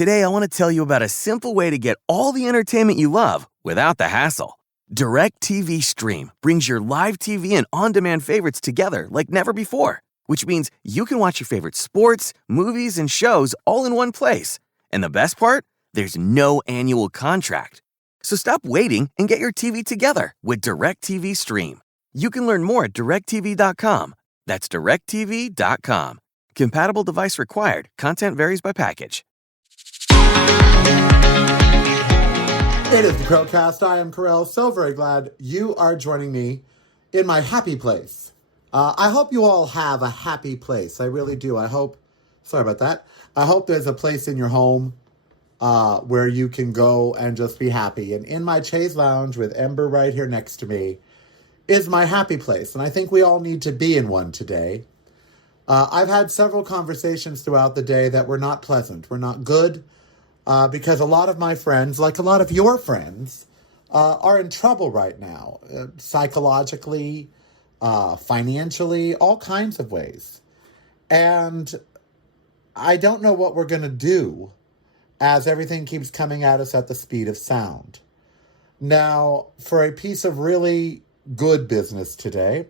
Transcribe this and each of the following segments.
Today, I want to tell you about a simple way to get all the entertainment you love without the hassle. DirecTV Stream brings your live TV and on-demand favorites together like never before, which means you can watch your favorite sports, movies, and shows all in one place. And the best part? There's no annual contract. So stop waiting and get your TV together with DirecTV Stream. You can learn more at directtv.com. That's directtv.com. Compatible device required. Content varies by package. It is the Crowcast. I am Carell. So very glad you are joining me in my happy place. I hope you all have a happy place. I really do. Sorry about that. I hope there's a place in your home where you can go and just be happy. And in my chaise lounge with Ember right here next to me is my happy place. And I think we all need to be in one today. I've had several conversations throughout the day that were not pleasant, were not good, because a lot of my friends, like a lot of your friends, are in trouble right now, psychologically, financially, all kinds of ways. And I don't know what we're going to do as everything keeps coming at us at the speed of sound. Now, for a piece of really good business today,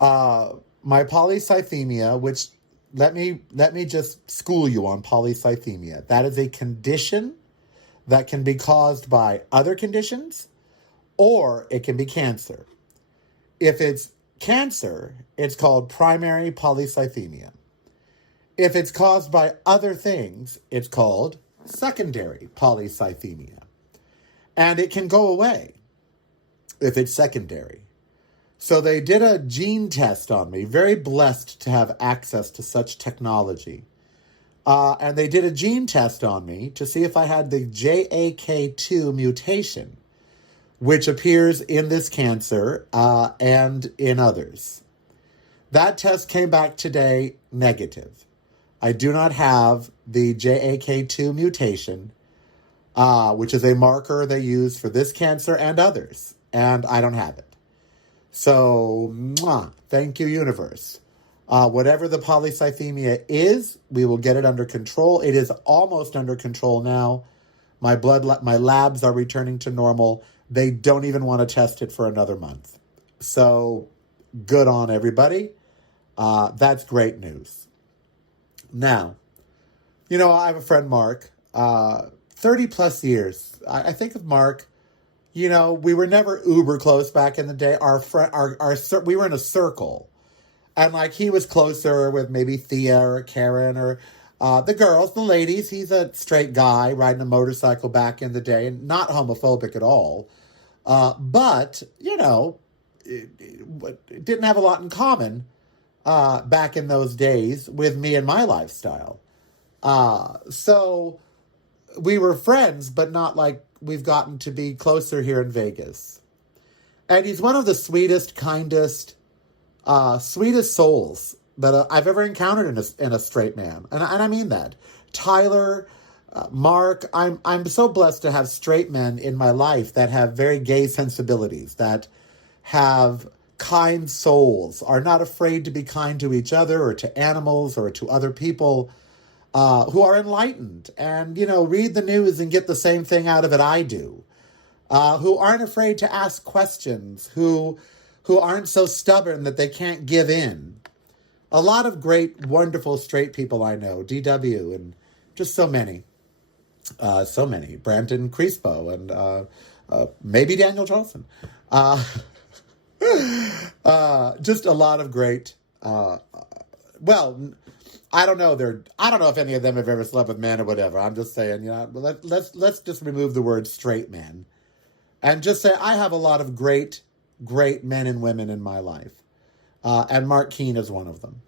my polycythemia, which let me just school you on polycythemia. That is a condition that can be caused by other conditions, or it can be cancer. If it's cancer, it's called primary polycythemia. If it's caused by other things, it's called secondary polycythemia. And it can go away if it's secondary. So they did a gene test on me, very blessed to have access to such technology. And they did a gene test on me to see if I had the JAK2 mutation, which appears in this cancer and in others. That test came back today negative. I do not have the JAK2 mutation, which is a marker they use for this cancer and others, and I don't have it. So, thank you, universe. Whatever the polycythemia is, we will get it under control. It is almost under control now. My labs are returning to normal. They don't even want to test it for another month. So, good on everybody. That's great news. Now, I have a friend, Mark, 30 plus years. I think of Mark. We were never uber close back in the day. We were in a circle. And he was closer with maybe Thea or Karen or the girls, the ladies. He's a straight guy riding a motorcycle back in the day and not homophobic at all. But it didn't have a lot in common back in those days with me and my lifestyle. So we were friends, but not like we've gotten to be closer here in Vegas. And he's one of the sweetest, kindest, sweetest souls that I've ever encountered in a straight man. And I mean that. Tyler, Mark, I'm so blessed to have straight men in my life that have very gay sensibilities, that have kind souls, are not afraid to be kind to each other or to animals or to other people, who are enlightened and, read the news and get the same thing out of it I do, who aren't afraid to ask questions, who aren't so stubborn that they can't give in. A lot of great, wonderful straight people I know, DW, and just so many. Brandon Crispo and maybe Daniel Charleston. Just a lot of great, I don't know if any of them have ever slept with men or whatever. I'm just saying, let's just remove the word straight man and just say I have a lot of great, great men and women in my life. And Mark Keene is one of them.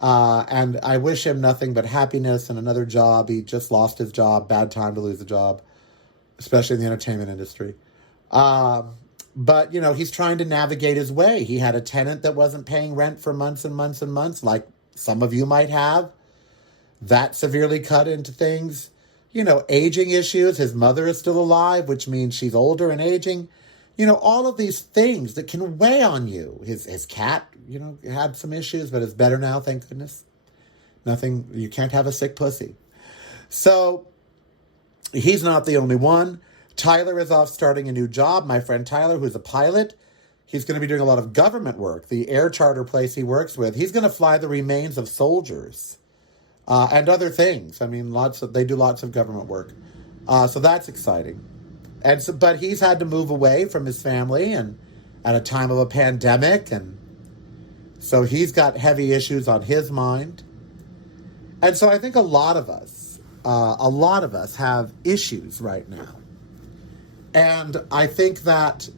And I wish him nothing but happiness and another job. He just lost his job. Bad time to lose a job, especially in the entertainment industry. But, he's trying to navigate his way. He had a tenant that wasn't paying rent for months and months and months, like some of you might have. That severely cut into things. Aging issues. His mother is still alive, which means she's older and aging. All of these things that can weigh on you. His cat, had some issues, but is better now, thank goodness. Nothing, you can't have a sick pussy. So he's not the only one. Tyler is off starting a new job. My friend Tyler, who's a pilot, he's going to be doing a lot of government work. The air charter place he works with, he's going to fly the remains of soldiers and other things. I mean, they do lots of government work. So that's exciting. But he's had to move away from his family and at a time of a pandemic, and so he's got heavy issues on his mind. And so I think a lot of us have issues right now. And I think that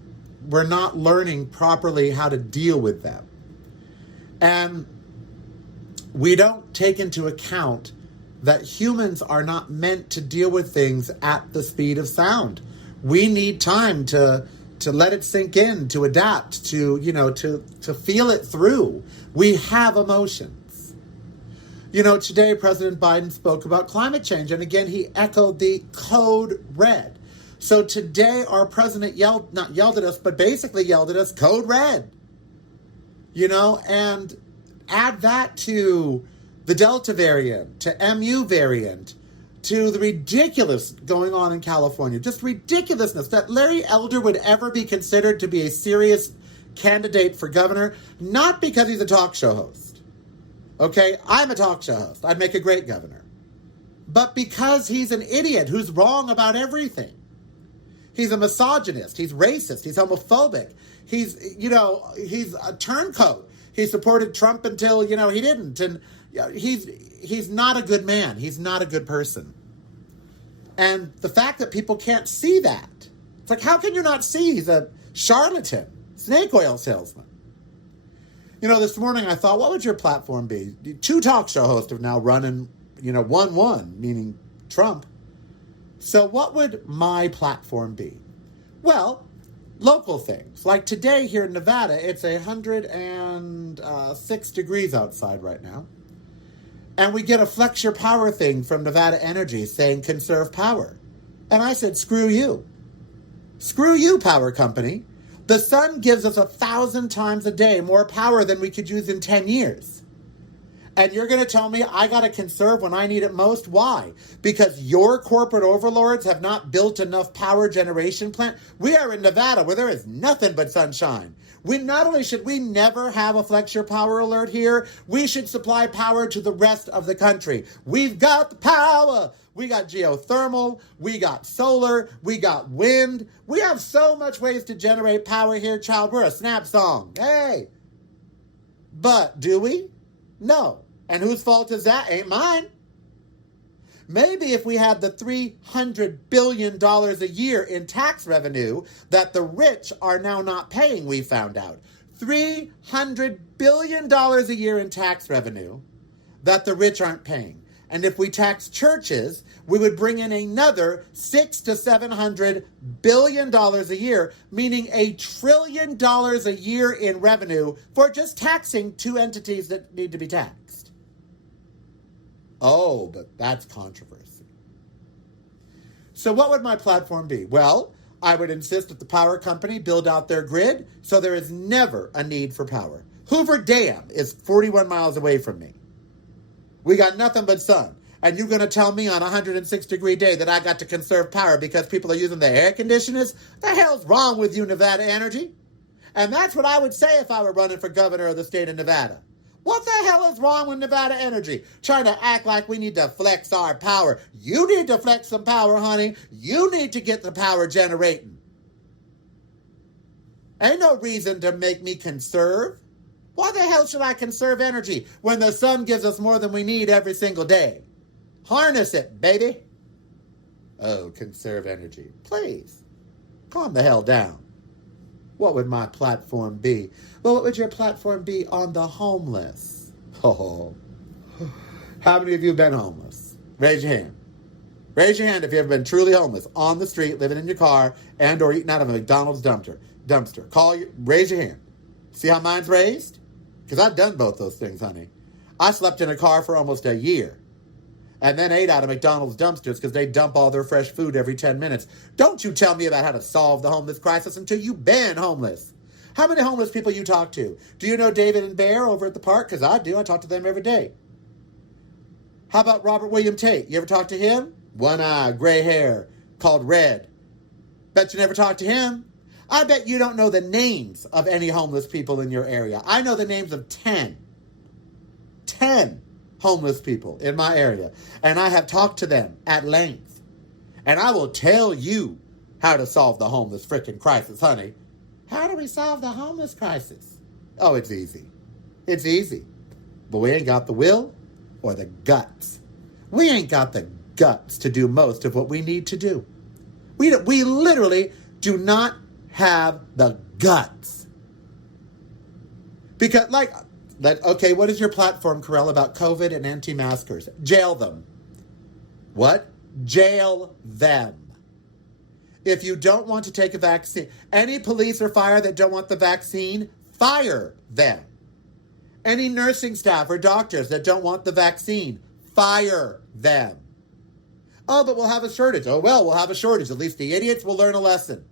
we're not learning properly how to deal with them. And we don't take into account that humans are not meant to deal with things at the speed of sound. We need time to let it sink in, to adapt, to feel it through. We have emotions. Today President Biden spoke about climate change, and again, he echoed the code red. So today our president not yelled at us, but basically yelled at us, code red. And add that to the Delta variant, to MU variant, to the ridiculous going on in California. Just ridiculousness that Larry Elder would ever be considered to be a serious candidate for governor, not because he's a talk show host. Okay, I'm a talk show host. I'd make a great governor. But because he's an idiot who's wrong about everything. He's a misogynist. He's racist. He's homophobic. He's a turncoat. He supported Trump until, he didn't. And he's not a good man. He's not a good person. And the fact that people can't see that, it's like, how can you not see he's a charlatan, snake oil salesman? This morning I thought, what would your platform be? Two talk show hosts have now run in, 1-1, meaning Trump. So what would my platform be? Well, local things. Like today here in Nevada, it's 106 degrees outside right now. And we get a Flex Your Power thing from Nevada Energy saying conserve power. And I said, screw you. Screw you, power company. The sun gives us 1,000 times a day more power than we could use in 10 years. And you're going to tell me I got to conserve when I need it most? Why? Because your corporate overlords have not built enough power generation plant? We are in Nevada where there is nothing but sunshine. Not only should we never have a Flex Your Power alert here, we should supply power to the rest of the country. We've got the power. We got geothermal. We got solar. We got wind. We have so much ways to generate power here, child. We're a snap song. Hey. But do we? No. And whose fault is that? Ain't mine. Maybe if we had the $300 billion a year in tax revenue that the rich are now not paying, we found out. $300 billion a year in tax revenue that the rich aren't paying. And if we tax churches, we would bring in another $600 to $700 billion a year, meaning $1 trillion a year in revenue for just taxing two entities that need to be taxed. Oh, but that's controversy. So what would my platform be? Well, I would insist that the power company build out their grid so there is never a need for power. Hoover Dam is 41 miles away from me. We got nothing but sun. And you're going to tell me on a 106-degree day that I got to conserve power because people are using their air conditioners? The hell's wrong with you, Nevada Energy? And that's what I would say if I were running for governor of the state of Nevada. What the hell is wrong with Nevada Energy? Trying to act like we need to flex our power. You need to flex some power, honey. You need to get the power generating. Ain't no reason to make me conserve. Why the hell should I conserve energy when the sun gives us more than we need every single day? Harness it, baby. Oh, conserve energy. Please, calm the hell down. What would my platform be? Well, what would your platform be on the homeless? Oh, how many of you have been homeless? Raise your hand. Raise your hand if you've ever been truly homeless, on the street, living in your car, and or eating out of a McDonald's dumpster. Raise your hand. See how mine's raised? Because I've done both those things, honey. I slept in a car for almost a year. And then ate out of McDonald's dumpsters because they dump all their fresh food every 10 minutes. Don't you tell me about how to solve the homeless crisis until you've been homeless. How many homeless people you talk to? Do you know David and Bear over at the park? Because I do. I talk to them every day. How about Robert William Tate? You ever talk to him? One eye, gray hair, called Red. Bet you never talked to him. I bet you don't know the names of any homeless people in your area. I know the names of 10 homeless people in my area. And I have talked to them at length. And I will tell you how to solve the homeless frickin' crisis, honey. How do we solve the homeless crisis? Oh, it's easy. It's easy. But we ain't got the will or the guts. We ain't got the guts to do most of what we need to do. We literally do not have the guts. Because, okay, what is your platform, Carell, about COVID and anti-maskers? Jail them. What? Jail them. If you don't want to take a vaccine, any police or fire that don't want the vaccine, fire them. Any nursing staff or doctors that don't want the vaccine, fire them. Oh, but we'll have a shortage. Oh, well, we'll have a shortage. At least the idiots will learn a lesson.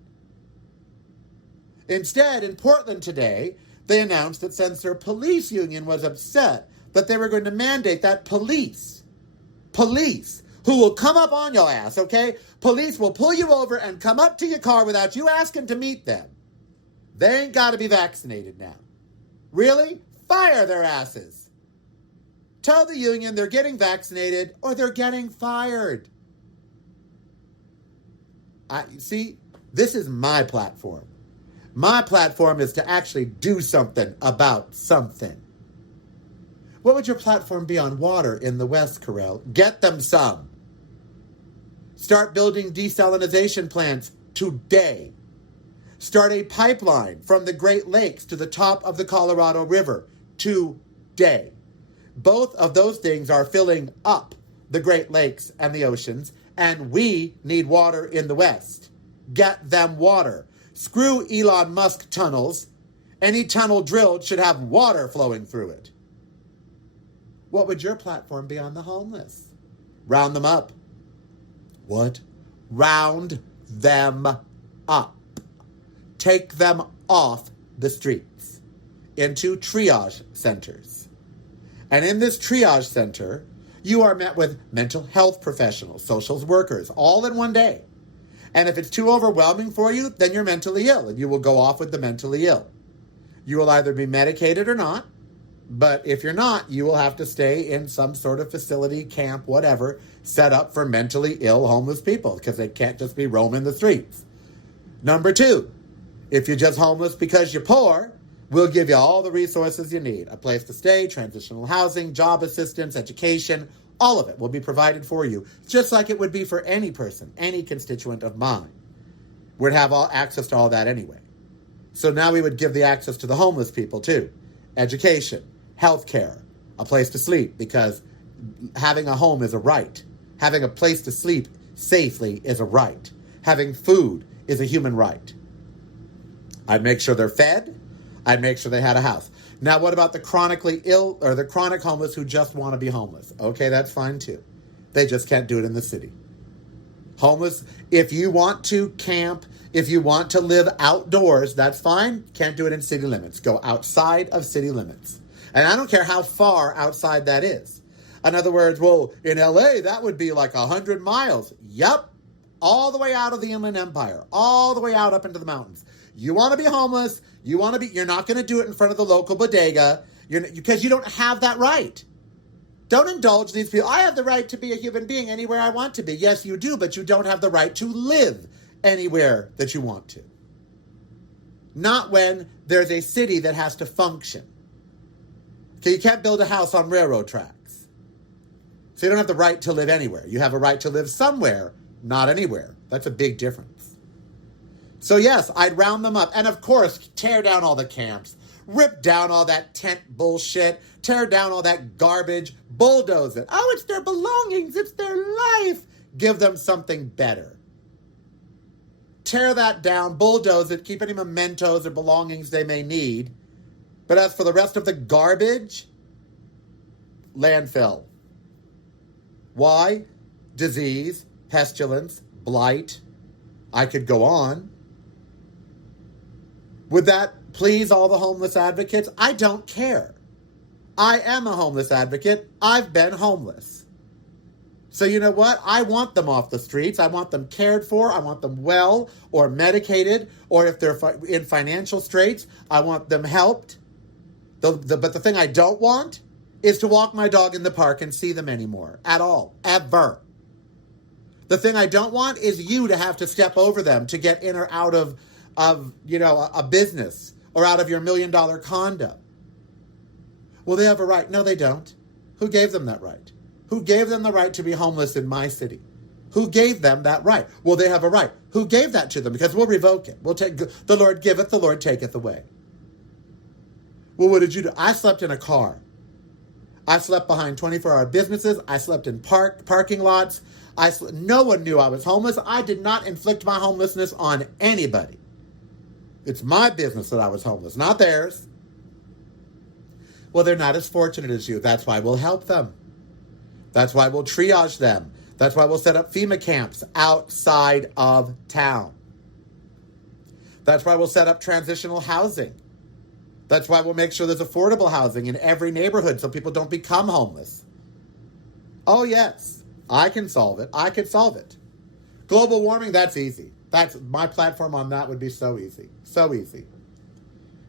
Instead, in Portland today, they announced that since their police union was upset that they were going to mandate that police who will come up on your ass, okay? Police will pull you over and come up to your car without you asking to meet them. They ain't got to be vaccinated now. Really? Fire their asses. Tell the union they're getting vaccinated or they're getting fired. See, this is my platform. My platform is to actually do something about something. What would your platform be on water in the West, Carell? Get them some. Start building desalination plants today. Start a pipeline from the Great Lakes to the top of the Colorado River today. Both of those things are filling up the Great Lakes and the oceans, and we need water in the West. Get them water. Screw Elon Musk tunnels. Any tunnel drilled should have water flowing through it. What would your platform be on the homeless? Round them up. What? Round them up. Take them off the streets into triage centers. And in this triage center, you are met with mental health professionals, social workers, all in one day. And if it's too overwhelming for you, then you're mentally ill, and you will go off with the mentally ill. You will either be medicated or not, but if you're not, you will have to stay in some sort of facility, camp, whatever, set up for mentally ill homeless people, because they can't just be roaming the streets. Number 2, if you're just homeless because you're poor, we'll give you all the resources you need. A place to stay, transitional housing, job assistance, education, all of it will be provided for you, just like it would be for any person, any constituent of mine. We'd have all access to all that anyway. So now we would give the access to the homeless people too. Education, healthcare, a place to sleep, because having a home is a right. Having a place to sleep safely is a right. Having food is a human right. I'd make sure they're fed. I'd make sure they had a house. Now, what about the chronically ill or the chronic homeless who just want to be homeless? Okay, that's fine too. They just can't do it in the city. Homeless, if you want to camp, if you want to live outdoors, that's fine. Can't do it in city limits. Go outside of city limits. And I don't care how far outside that is. In other words, well, in LA, that would be like 100 miles. Yep. All the way out of the Inland Empire. All the way out up into the mountains. You want to be homeless. You're not going to do it in front of the local bodega because you don't have that right. Don't indulge these people. I have the right to be a human being anywhere I want to be. Yes, you do, but you don't have the right to live anywhere that you want to. Not when there's a city that has to function. Okay, you can't build a house on railroad tracks. So you don't have the right to live anywhere. You have a right to live somewhere, not anywhere. That's a big difference. So yes, I'd round them up. And of course, tear down all the camps. Rip down all that tent bullshit. Tear down all that garbage. Bulldoze it. Oh, it's their belongings. It's their life. Give them something better. Tear that down. Bulldoze it. Keep any mementos or belongings they may need. But as for the rest of the garbage, landfill. Why? Disease, pestilence, blight. I could go on. Would that please all the homeless advocates? I don't care. I am a homeless advocate. I've been homeless. So you know what? I want them off the streets. I want them cared for. I want them well or medicated. Or if they're in financial straits, I want them helped. But the thing I don't want is to walk my dog in the park and see them anymore. At all. Ever. The thing I don't want is you to have to step over them to get in or out of a business or out of your $1 million condo. Well, they have a right. No, they don't. Who gave them that right? Who gave them the right to be homeless in my city? Who gave them that right? Well, they have a right. Who gave that to them? Because we'll revoke it. We'll take the Lord giveth, the Lord taketh away. Well, what did you do? I slept in a car. I slept behind 24-hour businesses. I slept in parking lots. No one knew I was homeless. I did not inflict my homelessness on anybody. It's my business that I was homeless, not theirs. Well, they're not as fortunate as you. That's why we'll help them. That's why we'll triage them. That's why we'll set up FEMA camps outside of town. That's why we'll set up transitional housing. That's why we'll make sure there's affordable housing in every neighborhood so people don't become homeless. Oh, yes, I can solve it. I could solve it. Global warming, that's easy. That's my platform on that would be so easy. So easy.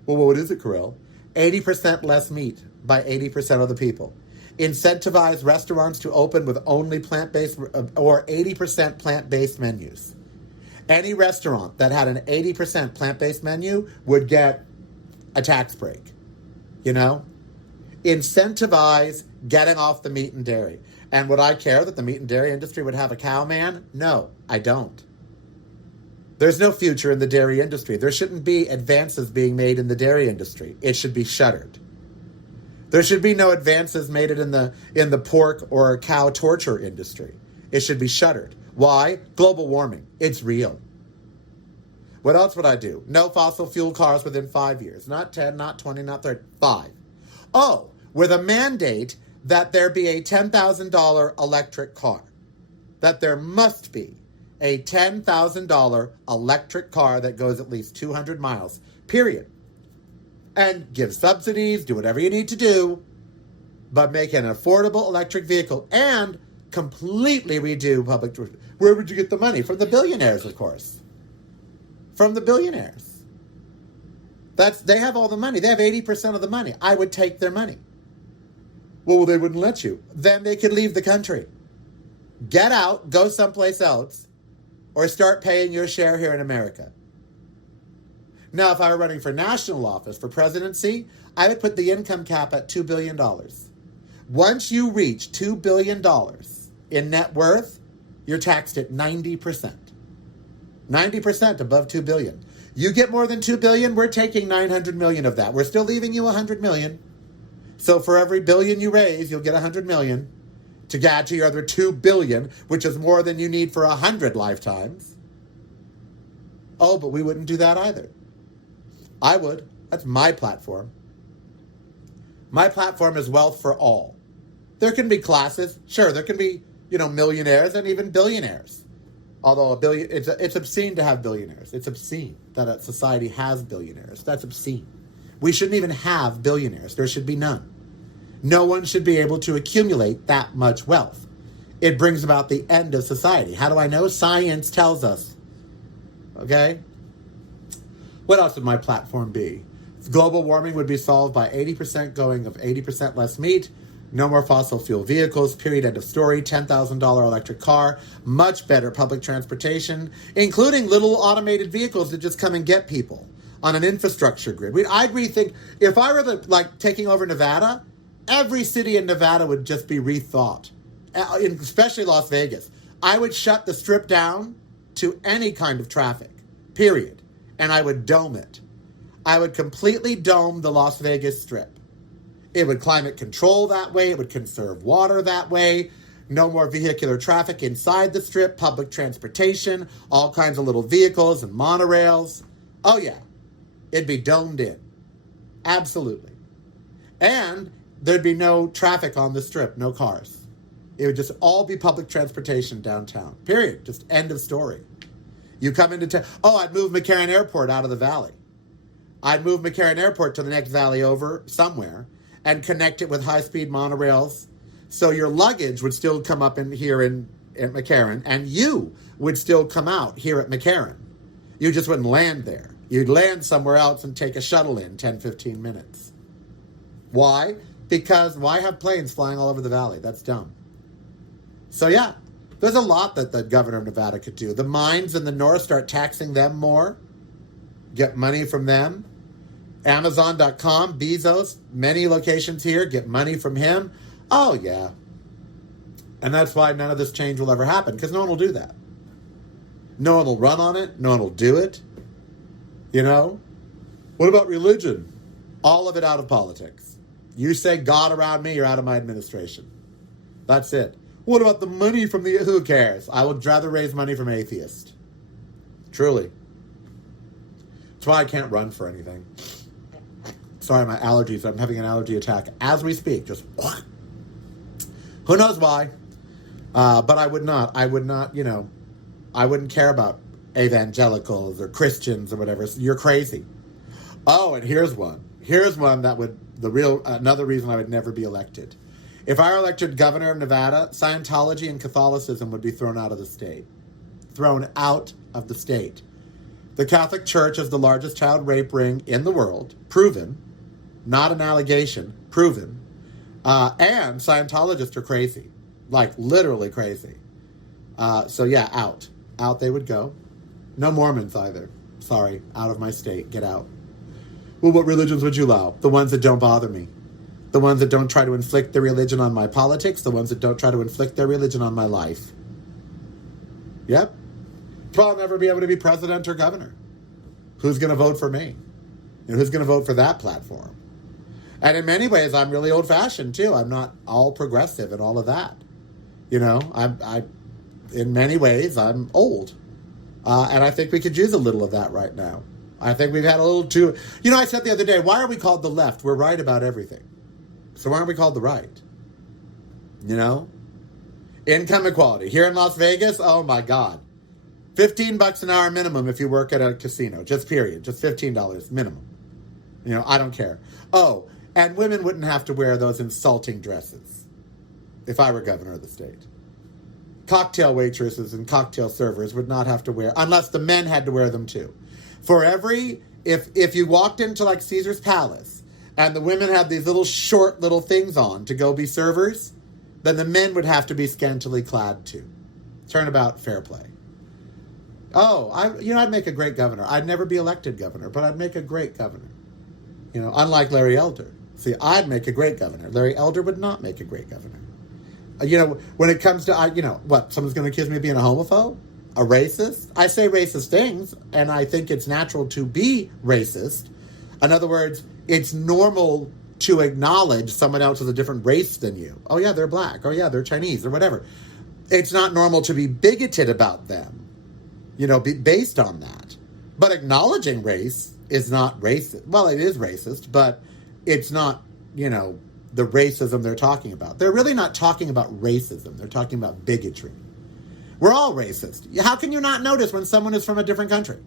Well, what is it, Carell? 80% less meat by 80% of the people. Incentivize restaurants to open with only plant-based or 80% plant-based menus. Any restaurant that had an 80% plant-based menu would get a tax break. Incentivize getting off the meat and dairy. And would I care that the meat and dairy industry would have a cow man? No, I don't. There's no future in the dairy industry. There shouldn't be advances being made in the dairy industry. It should be shuttered. There should be no advances made in the pork or cow torture industry. It should be shuttered. Why? Global warming. It's real. What else would I do? No fossil fuel cars within 5 years. Not 10, not 20, not 30. 5. Oh, with a mandate that there be a $10,000 electric car. That there must be a $10,000 electric car that goes at least 200 miles. Period. And give subsidies, do whatever you need to do, but make an affordable electric vehicle and completely redo public transport. Where would you get the money? From the billionaires, of course. From the billionaires. They have all the money. They have 80% of the money. I would take their money. Well, they wouldn't let you. Then they could leave the country. Get out, go someplace else, or start paying your share here in America. Now, if I were running for national office, for presidency, I would put the income cap at $2 billion. Once you reach $2 billion in net worth, you're taxed at 90%. 90% above $2 billion. You get more than $2 billion, we're taking $900 million of that. We're still leaving you $100 million. So for every billion you raise, you'll get $100 million to add to your other $2 billion, which is more than you need for 100 lifetimes. Oh, but we wouldn't do that either. I would. That's my platform. My platform is wealth for all. There can be classes. Sure, there can be, millionaires and even billionaires. Although it's obscene to have billionaires. It's obscene that a society has billionaires. That's obscene. We shouldn't even have billionaires. There should be none. No one should be able to accumulate that much wealth. It brings about the end of society. How do I know? Science tells us. Okay? What else would my platform be? Global warming would be solved by 80% going of 80% less meat, no more fossil fuel vehicles, period, end of story, $10,000 electric car, much better public transportation, including little automated vehicles that just come and get people on an infrastructure grid. I'd rethink, if I were taking over Nevada, every city in Nevada would just be rethought, especially Las Vegas. I would shut the strip down to any kind of traffic, period. And I would dome it. I would completely dome the Las Vegas Strip. It would climate control that way. It would conserve water that way. No more vehicular traffic inside the Strip. Public transportation. All kinds of little vehicles and monorails. Oh, yeah. It'd be domed in. Absolutely. And there'd be no traffic on the Strip. No cars. It would just all be public transportation downtown. Period. Just end of story. You come into town. I'd move McCarran Airport out of the valley. I'd move McCarran Airport to the next valley over somewhere and connect it with high-speed monorails So your luggage would still come up in here at McCarran, and you would still come out here at McCarran. You just wouldn't land there. You'd land somewhere else and take a shuttle in 10, 15 minutes. Why? Because why have planes flying all over the valley? That's dumb. So yeah, there's a lot that the governor of Nevada could do. The mines in the north, start taxing them more. Get money from them. Amazon.com, Bezos, many locations here, get money from him. Oh, yeah. And that's why none of this change will ever happen, because no one will do that. No one will run on it. No one will do it. You know? What about religion? All of it out of politics. You say God around me, you're out of my administration. That's it. What about the money from the... Who cares? I would rather raise money from atheists. Truly. That's why I can't run for anything. Sorry, my allergies. I'm having an allergy attack as we speak. Just... Who knows why? But I would not, I wouldn't care about evangelicals or Christians or whatever. You're crazy. Oh, and here's one. Here's one that would, another reason I would never be elected. If I were elected governor of Nevada, Scientology and Catholicism would be thrown out of the state. Thrown out of the state. The Catholic Church is the largest child rape ring in the world. Proven. Not an allegation. Proven. And Scientologists are crazy. Like, literally crazy. So yeah, out. Out they would go. No Mormons either. Sorry, out of my state. Get out. Well, what religions would you allow? The ones that don't bother me. The ones that don't try to inflict their religion on my politics. The ones that don't try to inflict their religion on my life. Yep. So I'll never be able to be president or governor. Who's going to vote for me? And who's going to vote for that platform? And in many ways, I'm really old-fashioned, too. I'm not all progressive and all of that. You know, in many ways, I'm old. And I think we could use a little of that right now. I think we've had a little too... You know, I said the other day, why are we called the left? We're right about everything. So why aren't we called the right? You know? Income equality. Here in Las Vegas, oh my God. $15 an hour minimum if you work at a casino. Just period. Just $15 minimum. You know, I don't care. Oh, and women wouldn't have to wear those insulting dresses if I were governor of the state. Cocktail waitresses and cocktail servers would not have to wear, unless the men had to wear them too. For every, if you walked into like Caesar's Palace and the women had these little short little things on to go be servers, then the men would have to be scantily clad too. Turnabout fair play. Oh, I'd make a great governor. I'd never be elected governor, but I'd make a great governor. You know, unlike Larry Elder. See, I'd make a great governor. Larry Elder would not make a great governor. You know, when it comes to, someone's going to accuse me of being a homophobe? A racist? I say racist things, and I think it's natural to be racist. In other words, it's normal to acknowledge someone else is a different race than you. Oh, yeah, they're black. Oh, yeah, they're Chinese or whatever. It's not normal to be bigoted about them, based on that. But acknowledging race is not racist. Well, it is racist, but it's not, the racism they're talking about. They're really not talking about racism. They're talking about bigotry. We're all racist. How can you not notice when someone is from a different country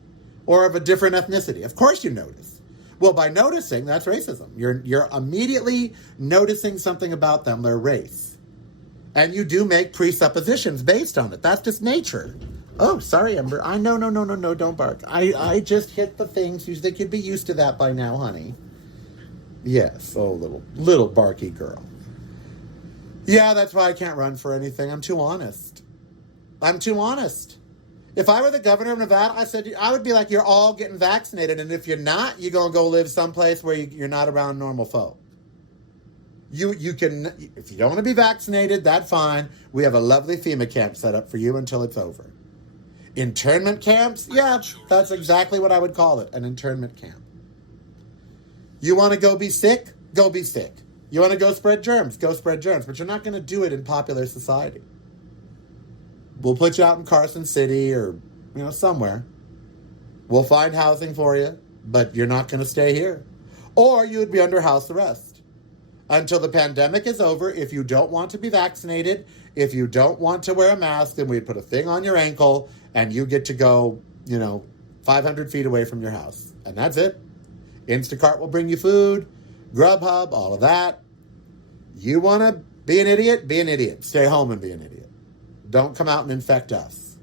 or of a different ethnicity? Of course you notice. Well, by noticing, that's racism. You're immediately noticing something about them, their race. And you do make presuppositions based on it. That's just nature. Oh, sorry, Ember. No, don't bark. I just hit the things. You think you'd be used to that by now, honey. Yes, oh, little barky girl. Yeah, that's why I can't run for anything. I'm too honest. If I were the governor of Nevada, I would be like, you're all getting vaccinated, and if you're not, you're going to go live someplace where you're not around normal folk. You can, if you don't want to be vaccinated, that's fine. We have a lovely FEMA camp set up for you until it's over. Internment camps? Yeah, that's exactly what I would call it, an internment camp. You want to go be sick? Go be sick. You want to go spread germs? Go spread germs. But you're not going to do it in popular society. We'll put you out in Carson City or, somewhere. We'll find housing for you, but you're not going to stay here. Or you would be under house arrest. Until the pandemic is over, if you don't want to be vaccinated, if you don't want to wear a mask, then we'd put a thing on your ankle and you get to go, 500 feet away from your house. And that's it. Instacart will bring you food, Grubhub, all of that. You want to Be an idiot, be an idiot. Stay home and be an idiot. Don't come out and infect us.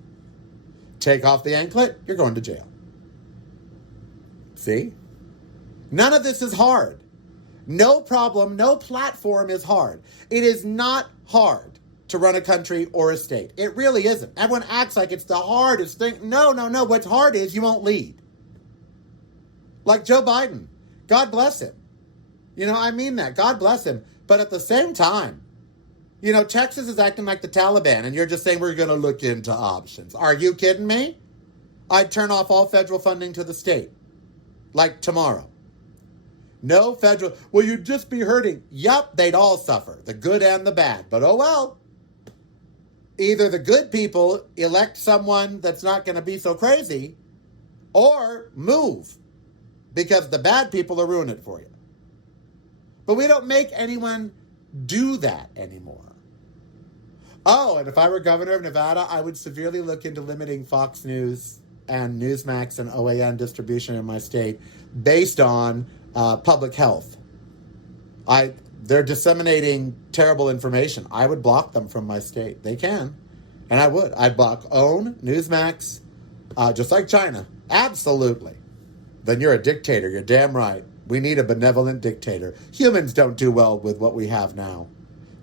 Take off the anklet, you're going to jail. See? None of this is hard. No problem, no platform is hard. It is not hard to run a country or a state. It really isn't. Everyone acts like it's the hardest thing. No. What's hard is you won't lead. Like Joe Biden. God bless him. I mean that. God bless him. But at the same time, Texas is acting like the Taliban, and you're just saying we're going to look into options. Are you kidding me? I'd turn off all federal funding to the state. Like tomorrow. No federal. Well, you'd just be hurting. Yup, they'd all suffer. The good and the bad. But oh well. Either the good people elect someone that's not going to be so crazy, or move. Because the bad people will ruin it for you. But we don't make anyone do that anymore. Oh, and if I were governor of Nevada, I would severely look into limiting Fox News and Newsmax and OAN distribution in my state based on public health. They're disseminating terrible information. I would block them from my state. They can. And I would. I'd block OWN, Newsmax, just like China. Absolutely. Then you're a dictator. You're damn right. We need a benevolent dictator. Humans don't do well with what we have now.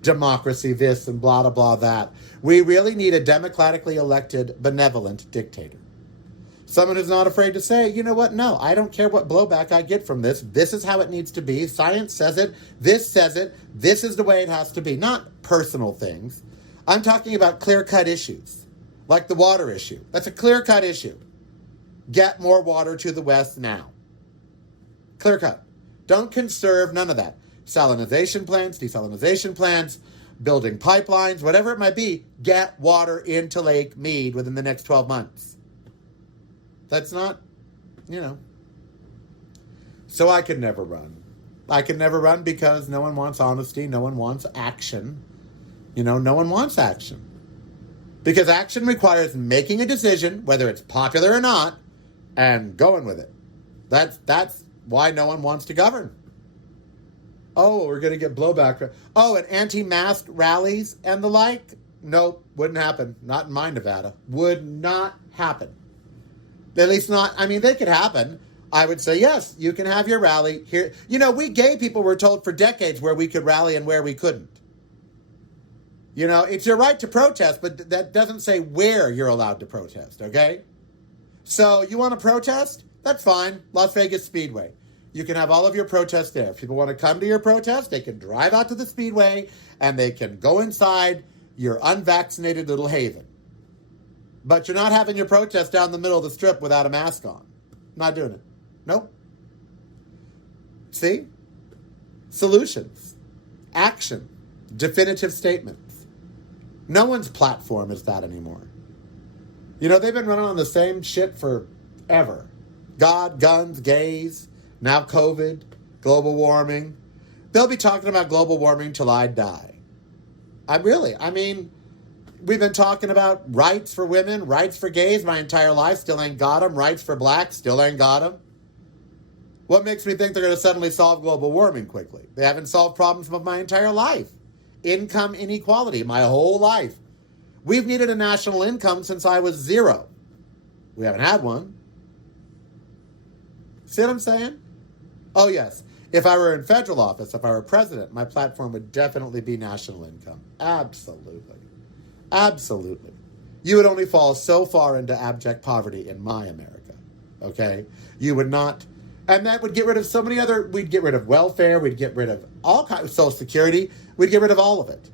Democracy, this, and blah, blah, blah, that. We really need a democratically elected, benevolent dictator. Someone who's not afraid to say, you know what, no, I don't care what blowback I get from this. This is how it needs to be. Science says it. This says it. This is the way it has to be. Not personal things. I'm talking about clear-cut issues, like the water issue. That's a clear-cut issue. Get more water to the West now. Clear-cut. Don't conserve none of that. Salinization plants, desalinization plants, building pipelines, whatever it might be, get water into Lake Mead within the next 12 months. That's not, So I could never run. I could never run because no one wants honesty. No one wants action. No one wants action. Because action requires making a decision, whether it's popular or not, and going with it. That's why no one wants to govern. Oh, we're going to get blowback. Oh, and anti-mask rallies and the like? Nope, wouldn't happen. Not in my Nevada. Would not happen. At least not, they could happen. I would say, yes, you can have your rally here. We gay people were told for decades where we could rally and where we couldn't. It's your right to protest, but that doesn't say where you're allowed to protest, okay? So you want to protest? That's fine. Las Vegas Speedway. You can have all of your protests there. If people want to come to your protest, they can drive out to the Speedway and they can go inside your unvaccinated little haven. But you're not having your protest down the middle of the strip without a mask on. Not doing it. Nope. See? Solutions. Action. Definitive statements. No one's platform is that anymore. They've been running on the same shit forever. God, guns, gays, now COVID, global warming. They'll be talking about global warming till I die. We've been talking about rights for women, rights for gays my entire life, still ain't got them. Rights for blacks, still ain't got them. What makes me think they're going to suddenly solve global warming quickly? They haven't solved problems of my entire life. Income inequality, my whole life. We've needed a national income since I was 0. We haven't had one. See what I'm saying? Oh, yes. If I were in federal office, if I were president, my platform would definitely be national income. Absolutely. Absolutely. You would only fall so far into abject poverty in my America. Okay? You would not. And that would get rid of so many other. We'd get rid of welfare. We'd get rid of all kinds of Social Security. We'd get rid of all of it.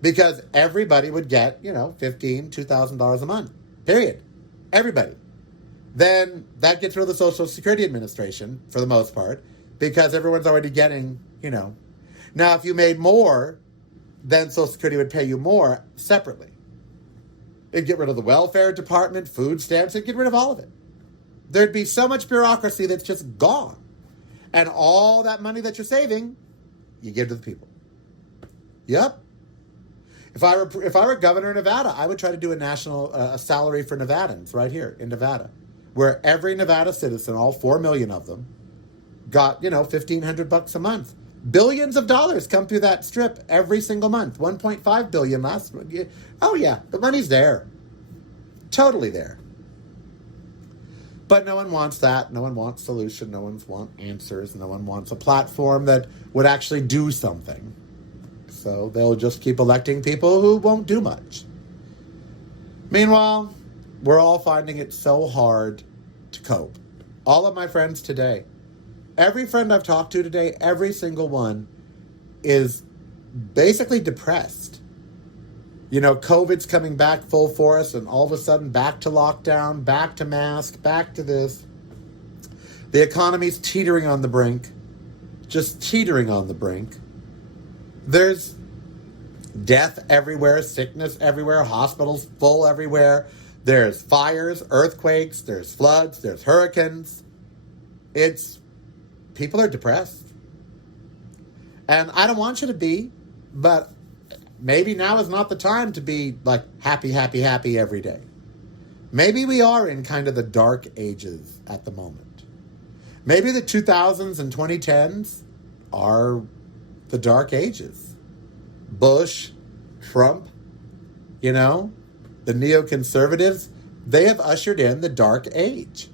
Because everybody would get, $1,500, $2,000 a month. Period. Everybody. Then that gets rid of the Social Security Administration, for the most part, because everyone's already getting, Now, if you made more, then Social Security would pay you more separately. It'd get rid of the welfare department, food stamps. It'd get rid of all of it. There'd be so much bureaucracy that's just gone. And all that money that you're saving, you give to the people. Yep. If I were governor of Nevada, I would try to do a national salary for Nevadans right here in Nevada, where every Nevada citizen, all 4 million of them, got $1,500 a month. Billions of dollars come through that strip every single month. 1.5 billion last month. Oh yeah, the money's there. Totally there. But no one wants that. No one wants solution. No one wants answers. No one wants a platform that would actually do something. So they'll just keep electing people who won't do much. Meanwhile, we're all finding it so hard to cope. All of my friends today, every friend I've talked to today, every single one is basically depressed. You know, COVID's coming back full force, and all of a sudden back to lockdown, back to mask, back to this. The economy's teetering on the brink, just teetering on the brink. There's death everywhere, sickness everywhere, hospitals full everywhere. There's fires, earthquakes, there's floods, there's hurricanes. People are depressed. And I don't want you to be, but maybe now is not the time to be like happy, happy, happy every day. Maybe we are in kind of the dark ages at the moment. Maybe the 2000s and 2010s are the dark ages. Bush, Trump, the neoconservatives, they have ushered in the dark age.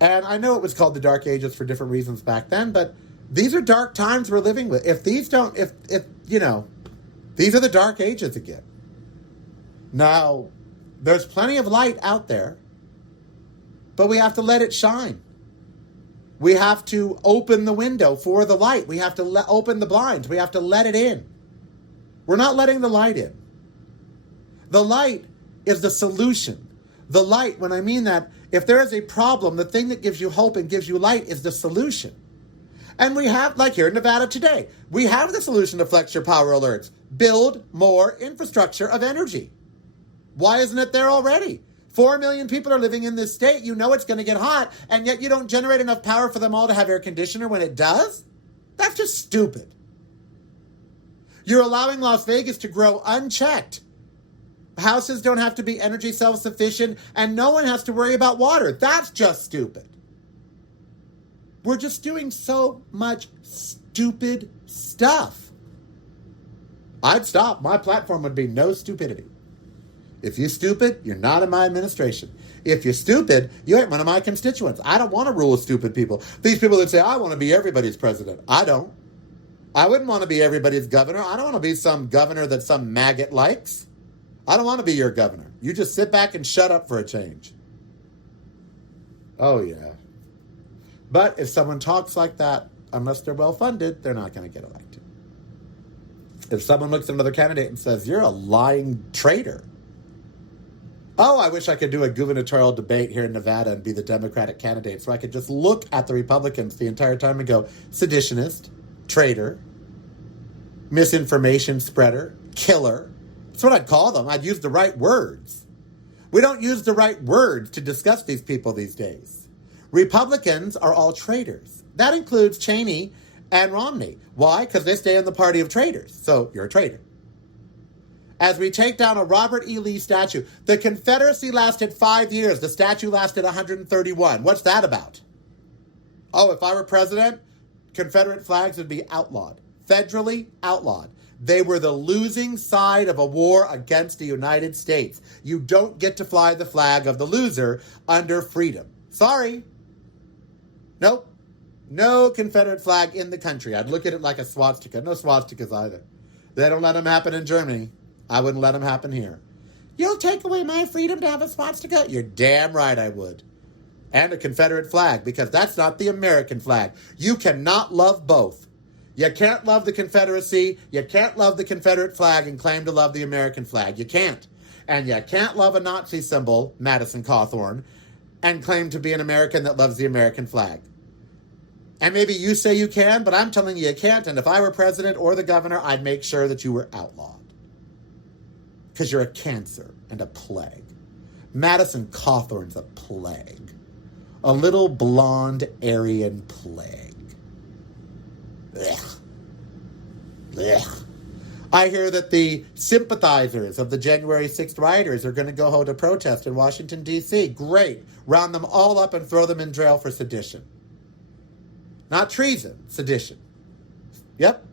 And I know it was called the dark ages for different reasons back then, but these are dark times we're living with. These are the dark ages again. Now, there's plenty of light out there, but we have to let it shine. We have to open the window for the light. We have to open the blinds. We have to let it in. We're not letting the light in. The light is the solution. The light, when I mean that, if there is a problem, the thing that gives you hope and gives you light is the solution. And we have, like here in Nevada today, we have the solution to flex your power alerts. Build more infrastructure of energy. Why isn't it there already? 4 million people are living in this state. You know it's going to get hot, and yet you don't generate enough power for them all to have air conditioner when it does? That's just stupid. You're allowing Las Vegas to grow unchecked. Houses don't have to be energy self-sufficient, and no one has to worry about water. That's just stupid. We're just doing so much stupid stuff. I'd stop. My platform would be no stupidity. If you're stupid, you're not in my administration. If you're stupid, you ain't one of my constituents. I don't want to rule with stupid people. These people that say, I want to be everybody's president. I don't. I wouldn't want to be everybody's governor. I don't want to be some governor that some maggot likes. I don't want to be your governor. You just sit back and shut up for a change. Oh, yeah. But if someone talks like that, unless they're well-funded, they're not going to get elected. If someone looks at another candidate and says, you're a lying traitor. Oh, I wish I could do a gubernatorial debate here in Nevada and be the Democratic candidate so I could just look at the Republicans the entire time and go, seditionist, traitor, misinformation spreader, killer. That's what I'd call them. I'd use the right words. We don't use the right words to discuss these people these days. Republicans are all traitors. That includes Cheney and Romney. Why? Because they stay in the party of traitors. So you're a traitor. As we take down a Robert E. Lee statue, the Confederacy lasted 5 years. The statue lasted 131. What's that about? Oh, if I were president, Confederate flags would be outlawed. Federally outlawed. They were the losing side of a war against the United States. You don't get to fly the flag of the loser under freedom. Sorry. Nope. No Confederate flag in the country. I'd look at it like a swastika. No swastikas either. They don't let them happen in Germany. I wouldn't let them happen here. You'll take away my freedom to have a swastika? You're damn right I would. And a Confederate flag, because that's not the American flag. You cannot love both. You can't love the Confederacy, you can't love the Confederate flag and claim to love the American flag. You can't. And you can't love a Nazi symbol, Madison Cawthorn, and claim to be an American that loves the American flag. And maybe you say you can, but I'm telling you can't. And if I were president or the governor, I'd make sure that you were outlawed. Because you're a cancer and a plague. Madison Cawthorn's a plague. A little blonde Aryan plague. Ugh. Ugh. I hear that the sympathizers of the January 6th rioters are going to go hold a protest in Washington, D.C. Great. Round them all up and throw them in jail for sedition. Not treason, sedition. Yep,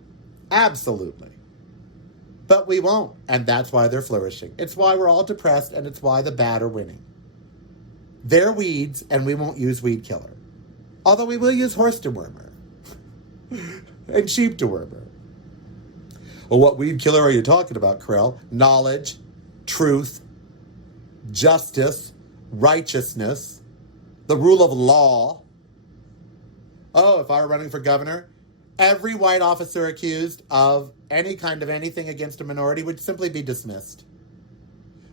absolutely. But we won't, and that's why they're flourishing. It's why we're all depressed, and it's why the bad are winning. They're weeds, and we won't use weed killer. Although we will use horse dewormer and sheep dewormer. Well, what weed killer are you talking about, Carell? Knowledge, truth, justice, righteousness, the rule of law. Oh, if I were running for governor, every white officer accused of any kind of anything against a minority would simply be dismissed.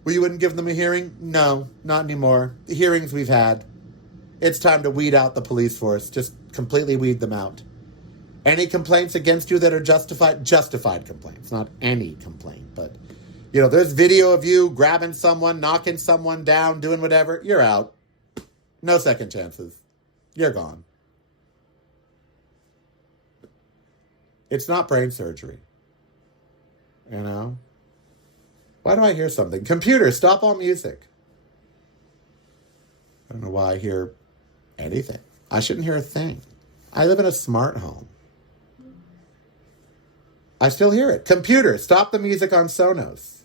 Well, you wouldn't give them a hearing? No, not anymore. The hearings we've had. It's time to weed out the police force. Just completely weed them out. Any complaints against you that are justified complaints, not any complaint. But, there's video of you grabbing someone, knocking someone down, doing whatever. You're out. No second chances. You're gone. It's not brain surgery. Why do I hear something? Computer, stop all music. I don't know why I hear anything. I shouldn't hear a thing. I live in a smart home. I still hear it. Computer, stop the music on Sonos.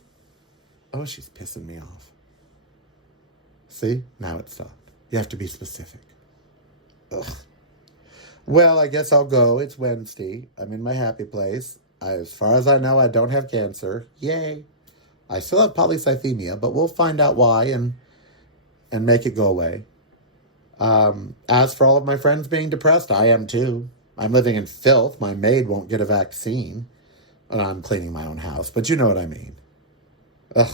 Oh, she's pissing me off. See? Now it stopped. You have to be specific. Ugh. Well, I guess I'll go. It's Wednesday. I'm in my happy place. As far as I know, I don't have cancer. Yay. I still have polycythemia, but we'll find out why and make it go away. As for all of my friends being depressed, I am too. I'm living in filth. My maid won't get a vaccine. And I'm cleaning my own house, but you know what I mean. Ugh.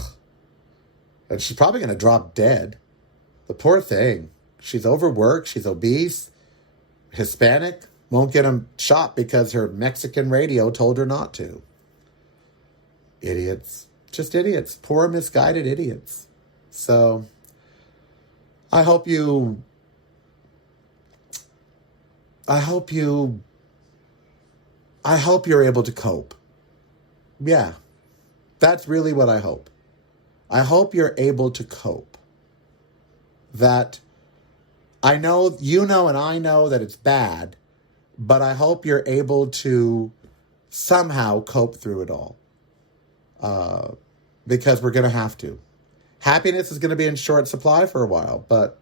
And she's probably going to drop dead. The poor thing. She's overworked. She's obese. Hispanic. Won't get a shot because her Mexican radio told her not to. Idiots. Just idiots. Poor, misguided idiots. So, I hope you're able to cope. Yeah, that's really what I hope. I hope you're able to cope. That I know, and I know that it's bad, but I hope you're able to somehow cope through it all. Because we're going to have to. Happiness is going to be in short supply for a while, but,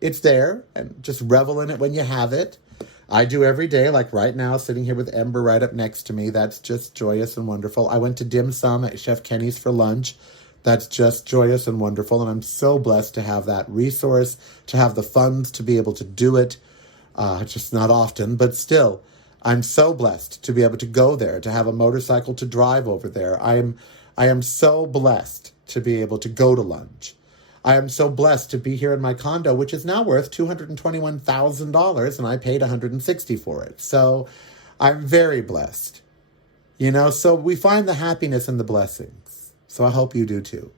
it's there, and just revel in it when you have it. I do every day, like right now, sitting here with Ember right up next to me. That's just joyous and wonderful. I went to dim sum at Chef Kenny's for lunch. That's just joyous and wonderful, and I'm so blessed to have that resource, to have the funds to be able to do it. Just not often, but still, I'm so blessed to be able to go there, to have a motorcycle to drive over there. I am so blessed to be able to go to lunch. I am so blessed to be here in my condo, which is now worth $221,000, and I paid $160,000 for it. So I'm very blessed. So we find the happiness in the blessings. So I hope you do too.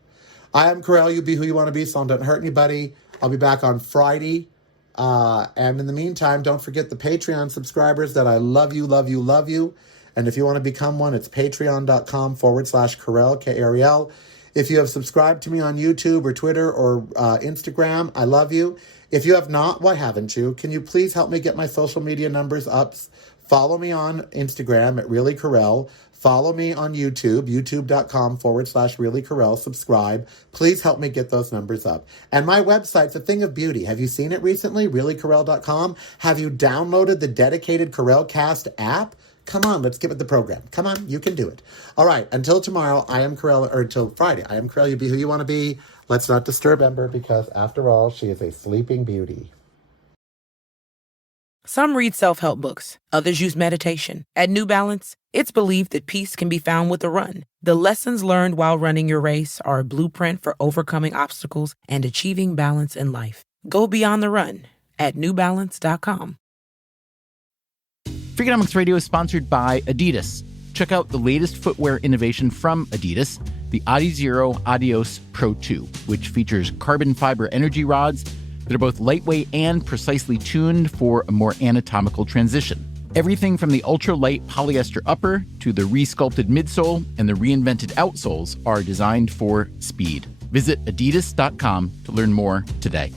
I am Carell. You be who you want to be, so don't hurt anybody. I'll be back on Friday. And in the meantime, don't forget the Patreon subscribers that I love you, love you, love you. And if you want to become one, it's patreon.com/Carell, K-A-R-E-L. If you have subscribed to me on YouTube or Twitter or Instagram, I love you. If you have not, why haven't you? Can you please help me get my social media numbers up? Follow me on Instagram at Really Carell. Follow me on YouTube, youtube.com/Really Carell. Subscribe. Please help me get those numbers up. And my website's a thing of beauty. Have you seen it recently? ReallyCarell.com. Have you downloaded the dedicated Carellcast app? Come on, let's get with the program. Come on, you can do it. All right, until tomorrow, I am Carell, or until Friday, I am Carell. You be who you want to be. Let's not disturb Ember because, after all, she is a sleeping beauty. Some read self-help books. Others use meditation. At New Balance, it's believed that peace can be found with a run. The lessons learned while running your race are a blueprint for overcoming obstacles and achieving balance in life. Go beyond the run at newbalance.com. Freakonomics Radio is sponsored by Adidas. Check out the latest footwear innovation from Adidas, the Adizero Adios Pro 2, which features carbon fiber energy rods that are both lightweight and precisely tuned for a more anatomical transition. Everything from the ultra-light polyester upper to the resculpted midsole and the reinvented outsoles are designed for speed. Visit adidas.com to learn more today.